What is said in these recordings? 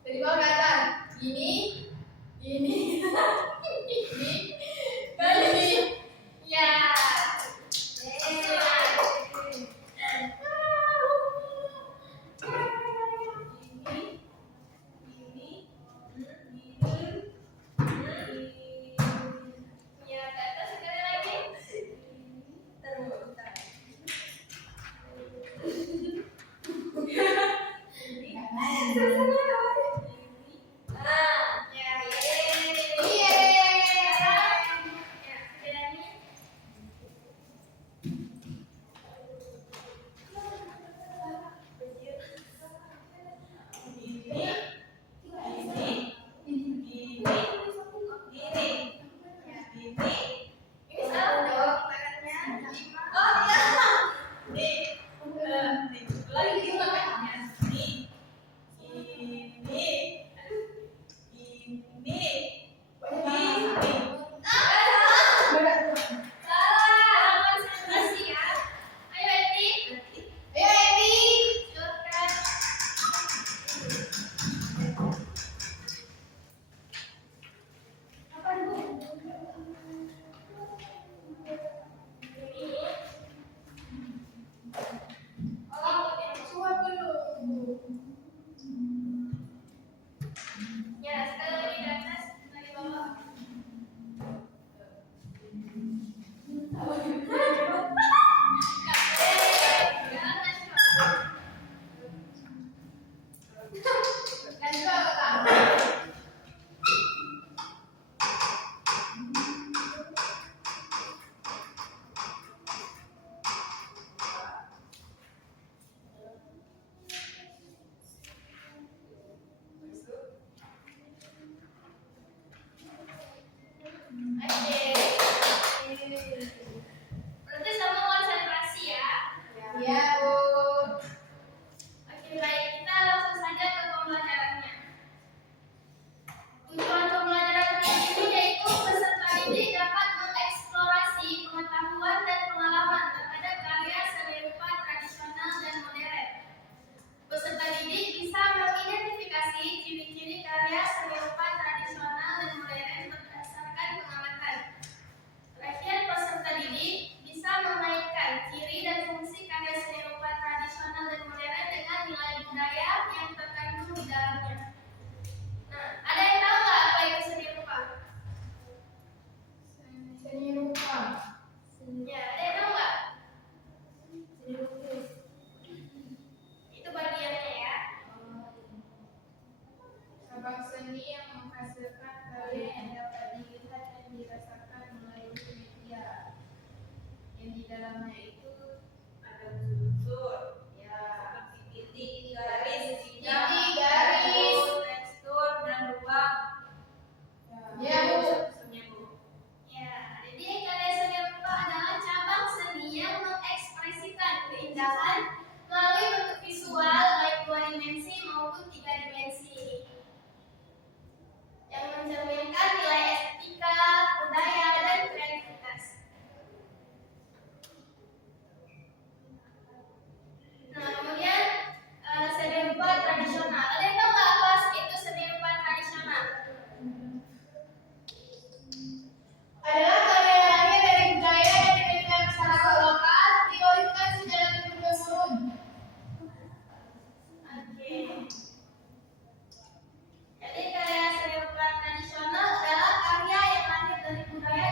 Dari bawah ke atas. Ini. Ini. Ya. Berarti sama konsentrasi ya. Ya, Bu. Oke, baik. Kita langsung saja ke pembelajarannya. Tujuan pembelajaran ini yaitu peserta didik dapat mengeksplorasi pengetahuan dan pengalaman terhadap karya seni rupa tradisional dan modern. Peserta didik bisa mengidentifikasi ciri-ciri karya seni rupa tradisional dan modern berdasarkan pengamatan. Terakhir, peserta didik bisa mengaitkan ciri dan fungsi karya seni rupa tradisional dan modern dengan nilai budaya yang terkandung di dalamnya. Nah, ada yang tahu nggak apa itu seni rupa? Seni rupa. Ya, ada yang tahu nggak? Seni lukis. Itu bagiannya ya. Cabang seni yang menghasilkan karya yang dapat dilihat dan dirasakan melalui media. Yang di dalamnya itu ada unsur, ya, titik, garis, tekstur dan ruang. Ya, Bu. Ya, jadi karya seni rupa adalah cabang seni yang mengekspresikan keindahan melalui bentuk visual baik 2 dimensi maupun 3 dimensi yang mencerminkan nilai estetika, budaya, dan kreativitas. Nah, kemudian seni rupa tradisional. Ada yang tahu nggak apa itu seni rupa tradisional? Adalah karya lahir dari budaya yang dimiliki masyarakat lokal, dimodifikasi dalam bentuk surun. Oke. Jadi karya seni rupa tradisional adalah karya yang lahir dari budaya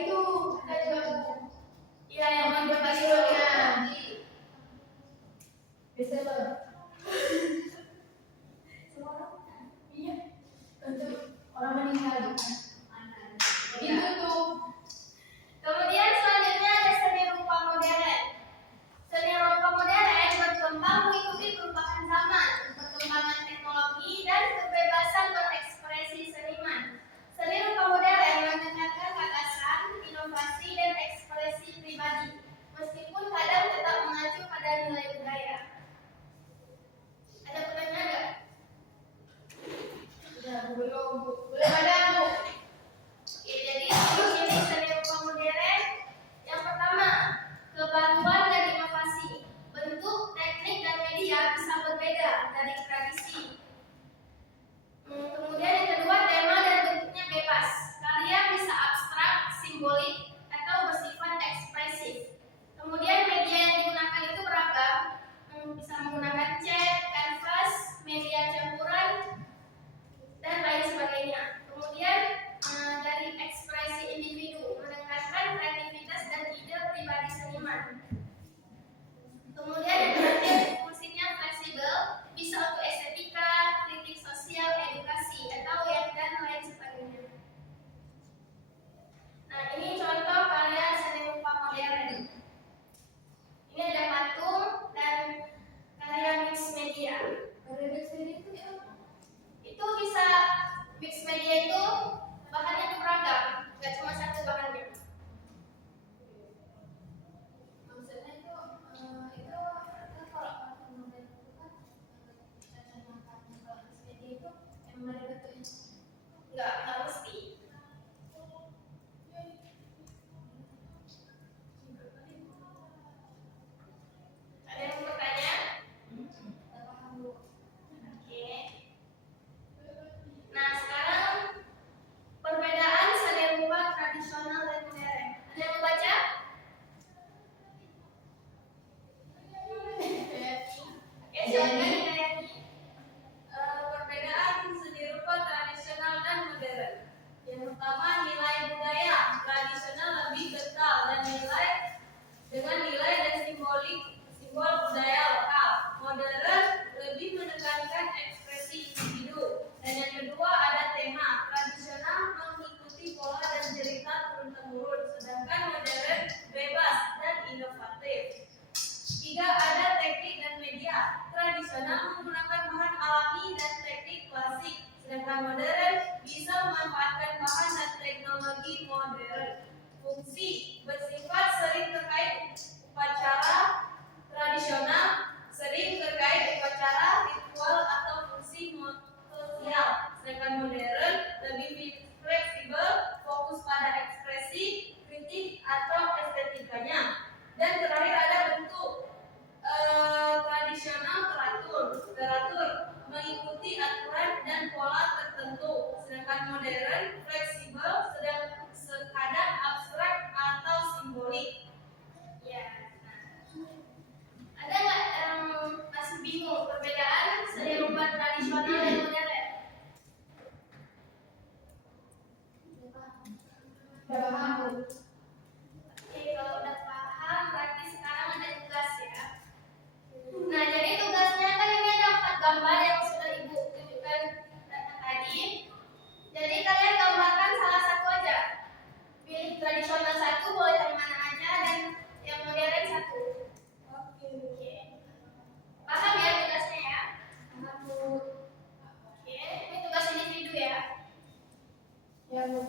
itu kita juga ya yang berbagi rohnya bisa loh. Iya, untuk orang meninggal itu tuh. Kemudian selanjutnya ada seni rupa modern. Seni rupa modern berkembang mengikuti perubahan zaman, perkembangan teknologi dan kebebasan berekspresi seniman. Seni rupa modern menekankan gagasan, inovasi dan ekspresi pribadi, meskipun kadang tetap mengacu pada nilai budaya. Ada pertanyaan nggak? Ya, belum ada Bu. Oke, jadi ciri seni rupa modern yang pertama, kebaruan dan inovasi. Bentuk, teknik dan media bisa berbeda dari tradisi. Kemudian yang kedua, tema dan bentuknya bebas. Karya bisa abstrak, simbolik, atau bersifat ekspresif. Kemudian media yang digunakan itu beragam, bisa menggunakan cat, kanvas, media campuran, dan lain sebagainya. Kemudian dari ekspresi individu, menekankan kreativitas dan ide pribadi seniman. Kemudian yang terakhir, fungsinya fleksibel, bisa untuk estetika, kritik sosial, edukasi, atau yang dan lain sebagainya. Nah, ini contoh karya seni rupa modern. Ini ada patung dan karya mix media. Karya mix media itu apa? Itu bisa mix media itu bahannya itu beragam, nggak cuma satu bahannya. Maksudnya itu kalau patung modern itu kan kacamata kalau mix media itu emang ada bentuknya? Nggak mesti. Ada yang mau bertanya? Nggak paham Bu. Oke. Nah, sekarang perbedaan seni rupa tradisional dan modern. Ada yang mau baca? Oke, silakan Hidayati. Perbedaan seni rupa tradisional dan modern. Yang pertama, nilai budaya tradisional lebih kental dan nilai dan simbol budaya lokal. Modern lebih menekankan ekspresi individu. Dan yang kedua ada tema. Tradisional mengikuti pola dan cerita turun-temurun, sedangkan modern bebas dan inovatif. Tiga, ada teknik dan media. Tradisional menggunakan bahan alami dan teknik klasik, sedangkan modern bisa memanfaatkan bahan dan teknologi modern. Fungsi bersifat sering terkait upacara tradisional, sering terkait upacara ritual atau fungsi sosial, sedangkan modern lebih fleksibel, fokus pada ekspresi, kritik atau estetikanya. Dan terakhir ada bentuk. Tradisional teratur, mengikuti aturan dan pola tertentu, sedangkan modern fleksibel, kadang abstrak atau simbolik. Ya. Ada nggak yang masih bingung perbedaan seni rupa tradisional dan modern? Udah paham Bu? Oke, kalau udah paham berarti sekarang ada tugas ya. Nah, jadi tugasnya kan ini ada 4 gambar yang sudah Ibu tunjukkan tadi. Jadi kalian gambarkan salah satu aja. Pilih tradisional satu, boleh yang mana aja, dan yang modern satu. Oke. Paham ya tugasnya ya? Paham Bu. Oke, ini tugas individu ya. Ya Bu.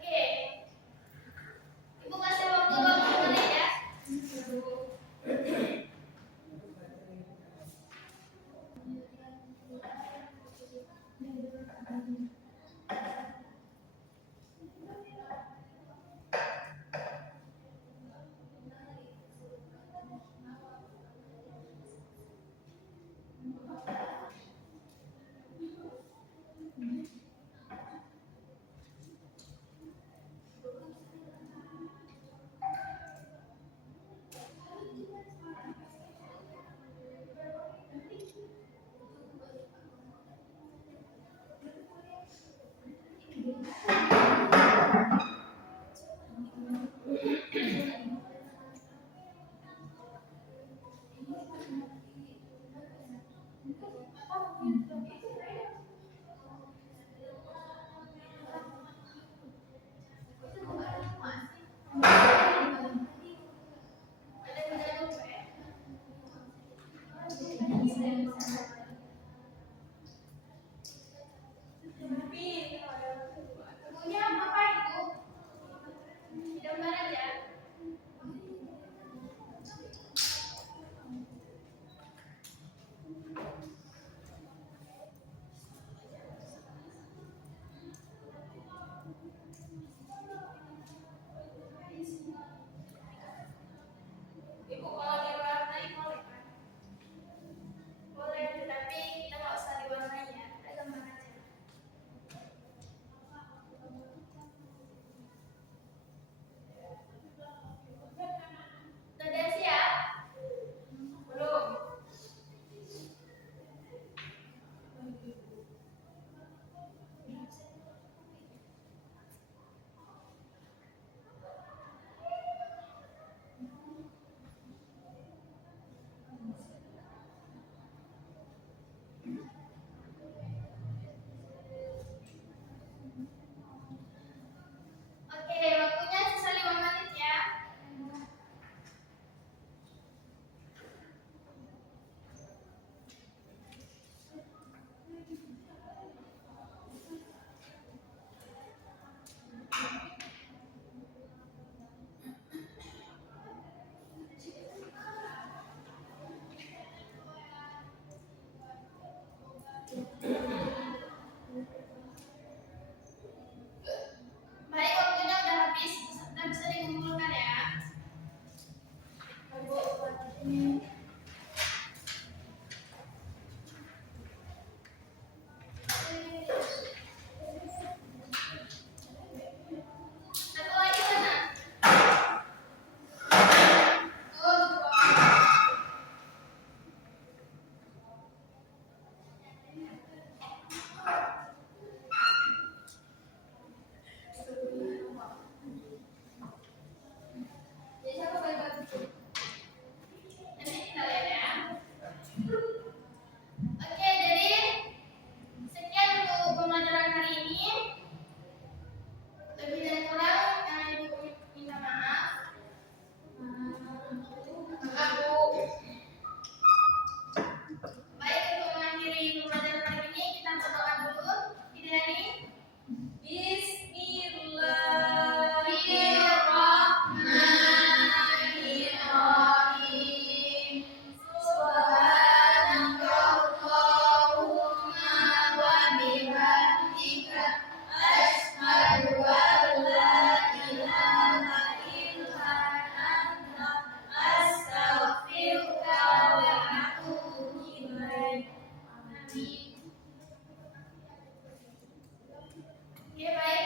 Oke, baik,